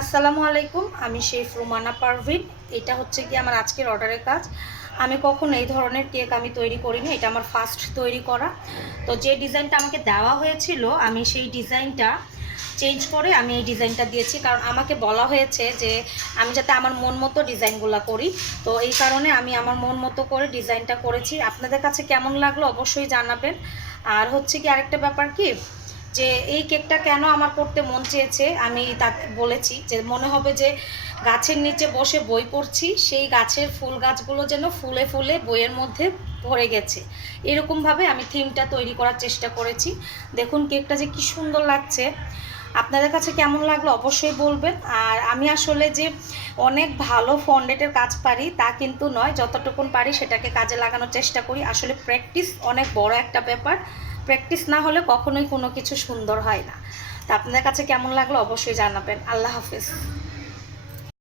আসসালামু আলাইকুম, আমি শেফ রুমানা পারভিন। এটা হচ্ছে কি আমার আজকের অর্ডারের কাজ। আমি কখনো এই ধরনের কেক আমি তৈরি করিনি, এটা আমার ফার্স্ট তৈরি করা। তো যে ডিজাইনটা আমাকে দেওয়া হয়েছিল আমি সেই ডিজাইনটা চেঞ্জ করে আমি এই ডিজাইনটা দিয়েছি, কারণ আমাকে বলা হয়েছে যে আমি যাতে আমার মন মতো ডিজাইনগুলো করি। তো এই কারণে আমি আমার মন মতো করে ডিজাইনটা করেছি। আপনাদের কাছে কেমন লাগলো অবশ্যই জানাবেন। আর হচ্ছে কি আরেকটা ব্যাপার কি, যে এই কেকটা কেন আমার করতে মন চেয়েছে আমি তাকে বলেছি যে মনে হবে যে গাছের নিচে বসে বই পড়ছি, সেই গাছের ফুল গাছগুলো যেন ফুলে ফুলে বইয়ের মধ্যে ভরে গেছে, এরকমভাবে আমি থিমটা তৈরি করার চেষ্টা করেছি। দেখুন কেকটা যে কি সুন্দর লাগছে। আপনাদের কাছে কেমন লাগলো অবশ্যই বলবেন। আর আমি আসলে যে অনেক ভালো ফন্ডেটের কাজ পারি তা কিন্তু নয়, যতটুকুন পারি সেটাকে কাজে লাগানোর চেষ্টা করি। আসলে প্র্যাকটিস অনেক বড় একটা ব্যাপার, প্র্যাকটিস না হলে কখনোই কোনো কিছু সুন্দর হয় না। তা আপনাদের কাছে কেমন লাগলো অবশ্যই জানাবেন। আল্লাহ হাফেজ।